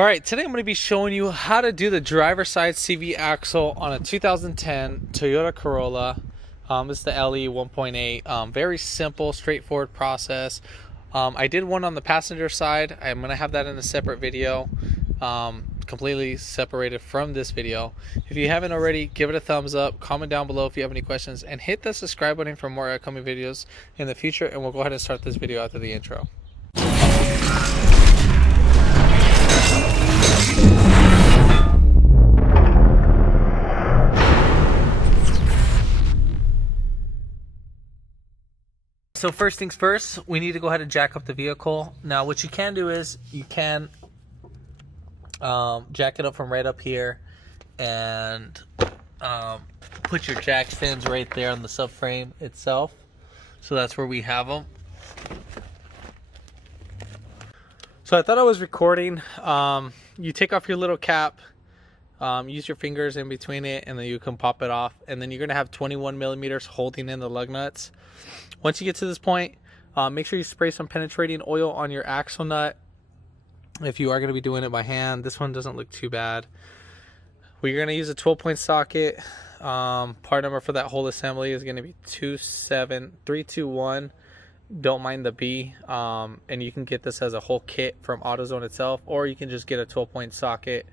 All right, today I'm going to be showing you how to do the driver side CV axle on a 2010 Toyota Corolla. It's the LE 1.8. Very simple, straightforward process. I did one on the passenger side. I'm going to have that in a separate video, completely separated from this video. If you haven't already, give it a thumbs up, comment down below if you have any questions, and hit the subscribe button for more upcoming videos in the future. And we'll go ahead and start this video after the intro. So first things first, we need to go ahead and jack up the vehicle. Now what you can do is you can jack it up from right up here and put your jack stands right there on the subframe itself. So that's where we have them. So I thought I was recording. You take off your little cap, use your fingers in between it, and then you can pop it off. And then you're gonna have 21 millimeters holding in the lug nuts. Once you get to this point, make sure you spray some penetrating oil on your axle nut. If you are going to be doing it by hand, this one doesn't look too bad. We're going to use a 12-point socket. Part number for that whole assembly is going to be 27321. Don't mind the B. And you can get this as a whole kit from AutoZone itself, or you can just get a 12-point socket.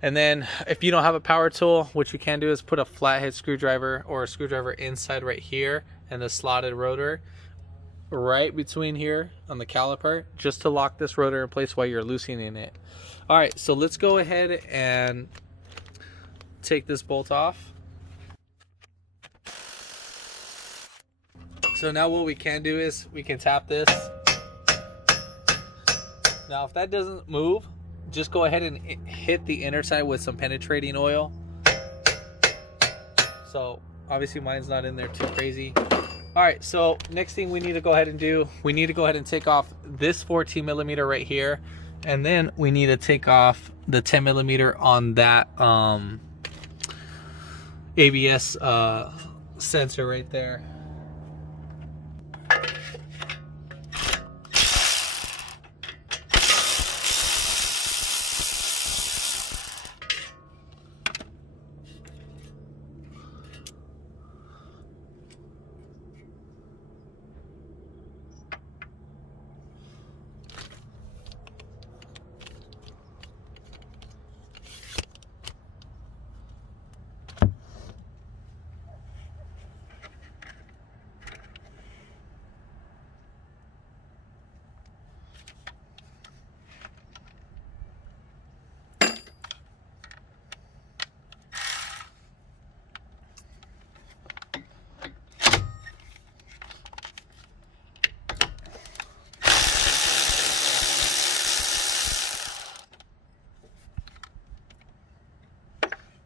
And then if you don't have a power tool, what you can do is put a flathead screwdriver or a screwdriver inside right here and the slotted rotor right between here on the caliper, just to lock this rotor in place while you're loosening it. All right, so let's go ahead and take this bolt off. So now what we can do is we can tap this. Now if that doesn't move, just go ahead and hit the inner side with some penetrating oil. So obviously mine's not in there too crazy. All right, so next thing we need to go ahead and do, we need to go ahead and take off this 14 millimeter right here, and then we need to take off the 10 millimeter on that ABS sensor right there.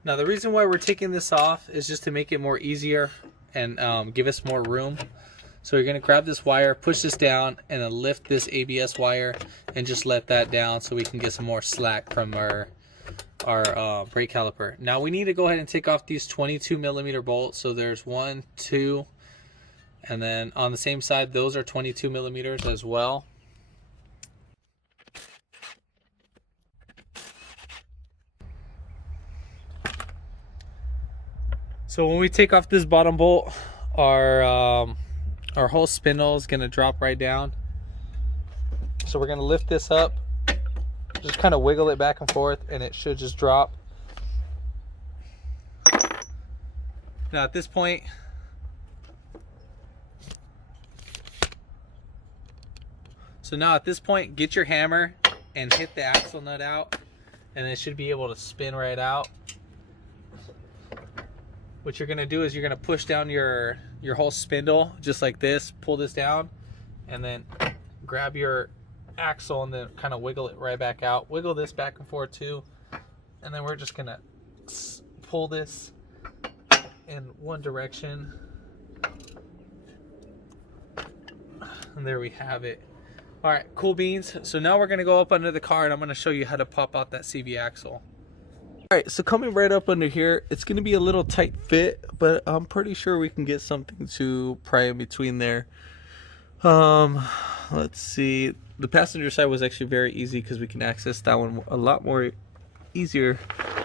Now the reason why we're taking this off is just to make it more easier and give us more room. So you're going to grab this wire, push this down, and then lift this ABS wire and just let that down so we can get some more slack from our brake caliper. Now we need to go ahead and take off these 22 millimeter bolts. So there's 1, 2, and then on the same side those are 22 millimeters as well. So when we take off this bottom bolt, our whole spindle is going to drop right down. So we're going to lift this up, just kind of wiggle it back and forth, and it should just drop. Now at this point, get your hammer and hit the axle nut out, and it should be able to spin right out. What you're gonna do is you're gonna push down your whole spindle just like this, pull this down, and then grab your axle and then kind of wiggle it right back out. Wiggle this back and forth too, and then we're just gonna pull this in one direction, and there we have it. All right, cool beans. So now we're gonna go up under the car and I'm gonna show you how to pop out that CV axle. Alright, so coming right up under here, it's going to be a little tight fit, but I'm pretty sure we can get something to pry in between there. Let's see. the passenger side was actually very easy because we can access that one a lot more easier.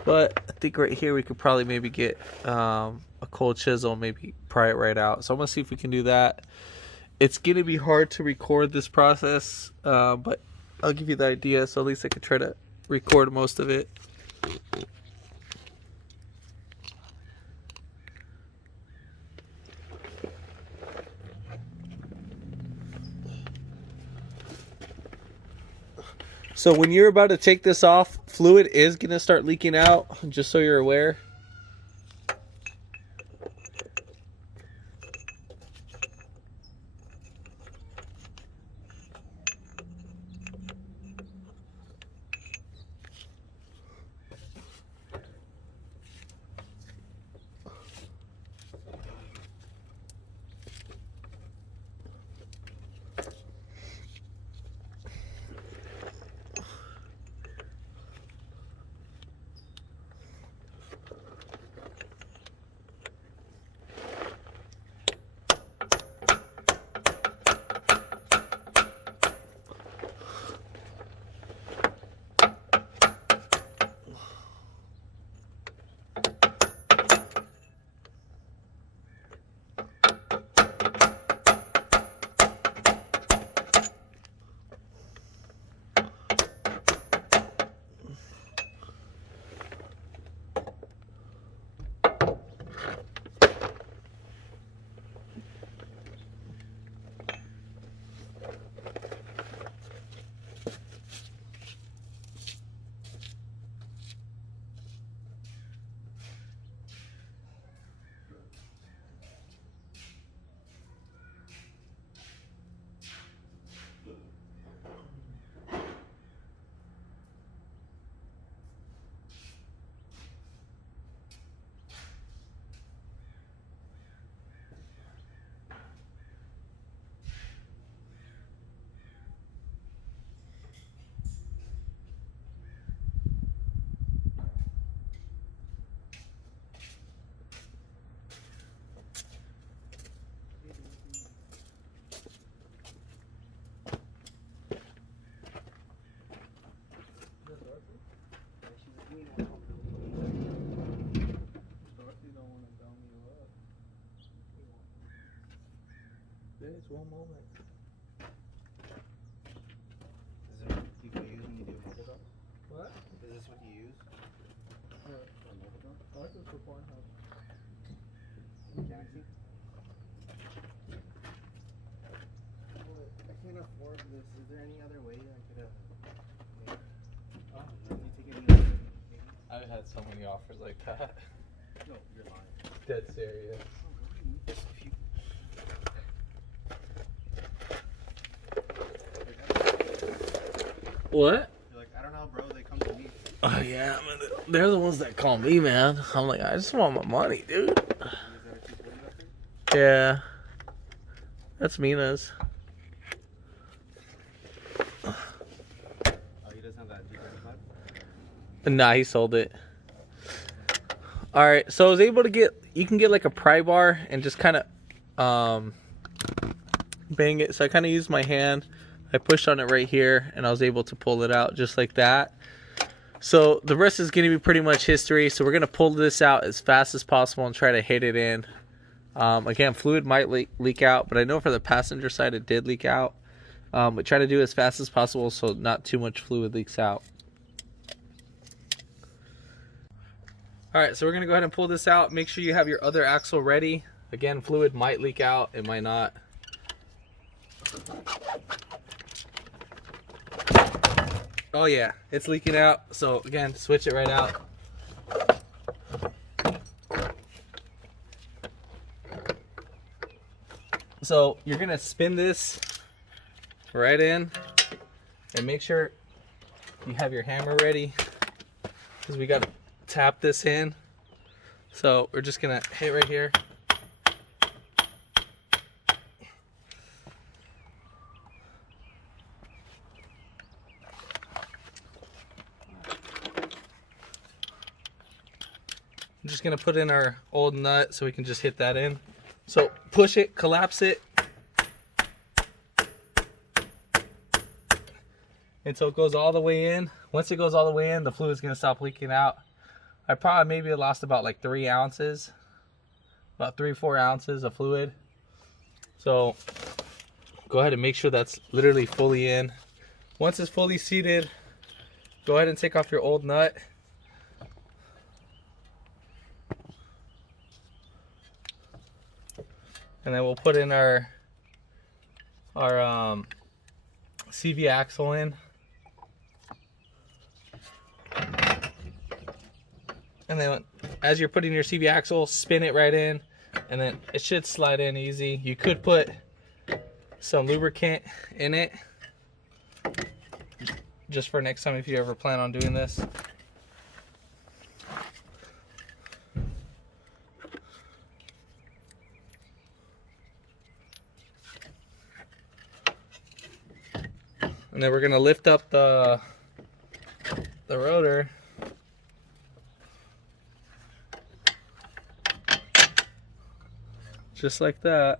But I think right here we could probably maybe get a cold chisel, maybe pry it right out. So I'm gonna see if we can do that. It's gonna be hard to record this process, but I'll give you the idea, so at least I could try to record most of it. So when you're about to take this off, fluid is going to start leaking out, just so you're aware. There's one moment. Is this what you use when you do mobile dog? What? Is this what you use for mobile dog? Oh, this is for Pornhub. Taxi? I can't afford this. Is there any other way I could have made? Oh, let me take any other maybe? I've had so many offers like that. No, you're lying. Dead serious. What? You're like, I don't know, bro. They come to me. Oh yeah, I mean, they're the ones that call me, man. I'm like, I just want my money, dude. Is that a 240 up there? Yeah, that's Mina's. Oh, he doesn't have that G35? Nah, he sold it. All right, so I was able to get. You can get like a pry bar and just kind of bang it. So I kind of used my hand. I pushed on it right here, and I was able to pull it out just like that. So the rest is going to be pretty much history. So we're going to pull this out as fast as possible and try to hit it in. Again, fluid might leak out, but I know for the passenger side it did leak out. But try to do it as fast as possible so not too much fluid leaks out. All right, so we're going to go ahead and pull this out. Make sure you have your other axle ready. Again, fluid might leak out. It might not. Oh yeah, it's leaking out. So again, switch it right out. So you're gonna spin this right in and make sure you have your hammer ready because we gotta tap this in. So we're just gonna hit right here. I'm just gonna put in our old nut so we can just hit that in. So push it, collapse it. until it goes all the way in. Once it goes all the way in, the fluid's gonna stop leaking out. I probably maybe lost about like 3 ounces, about 3-4 ounces of fluid. So go ahead and make sure that's literally fully in. Once it's fully seated, go ahead and take off your old nut. And then we'll put in our CV axle in. And then as you're putting your CV axle, spin it right in, and then it should slide in easy. You could put some lubricant in it just for next time if you ever plan on doing this. And then we're gonna lift up the rotor. Just like that.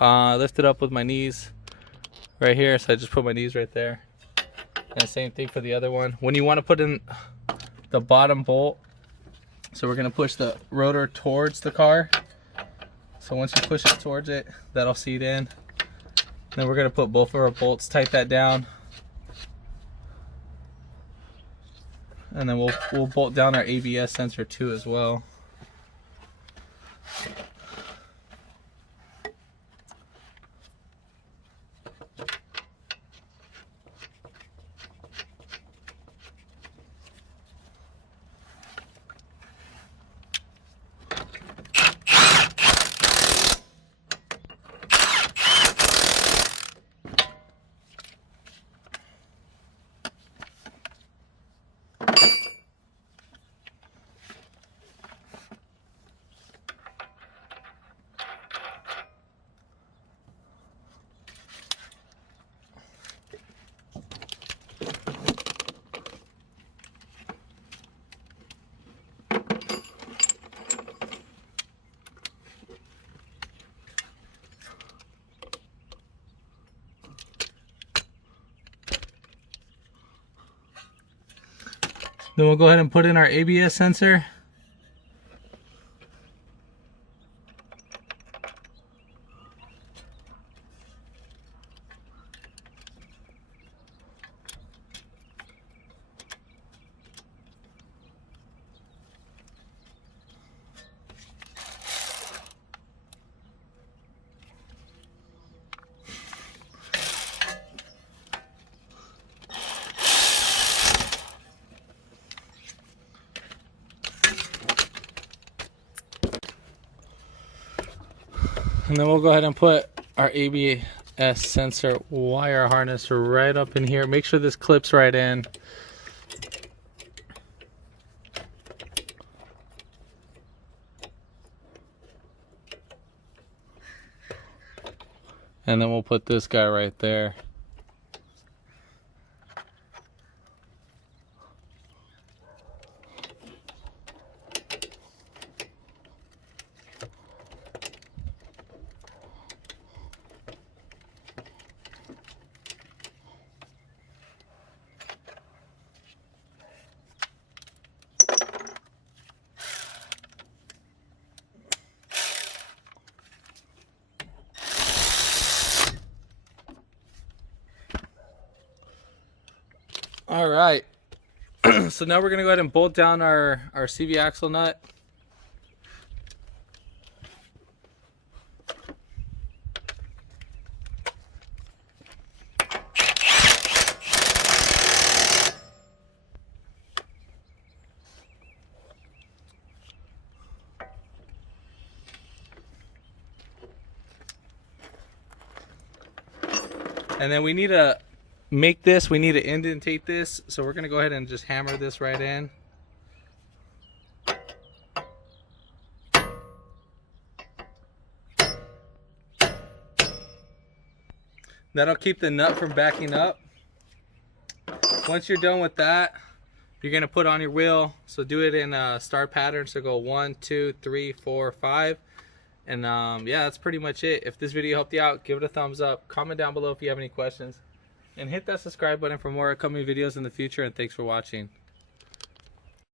Lift it up with my knees right here. So I just put my knees right there. And same thing for the other one. When you want to put in the bottom bolt, so we're gonna push the rotor towards the car. So once you push it towards it, that'll seat in. Then we're gonna put both of our bolts, tight that down. And then we'll bolt down our ABS sensor too as well. Then we'll go ahead and put in our ABS sensor. And then we'll go ahead and put our ABS sensor wire harness right up in here. Make sure this clips right in. And then we'll put this guy right there. All right, so now we're gonna go ahead and bolt down our CV axle nut. And then we need to make this, we need to indentate this, so we're going to go ahead and just hammer this right in. That'll keep the nut from backing up. Once you're done with that, you're going to put on your wheel, so do it in a star pattern, so go 1 2 3 4 5. And yeah, that's pretty much it. If this video helped you out, give it a thumbs up, comment down below if you have any questions. And hit that subscribe button for more upcoming videos in the future, and thanks for watching.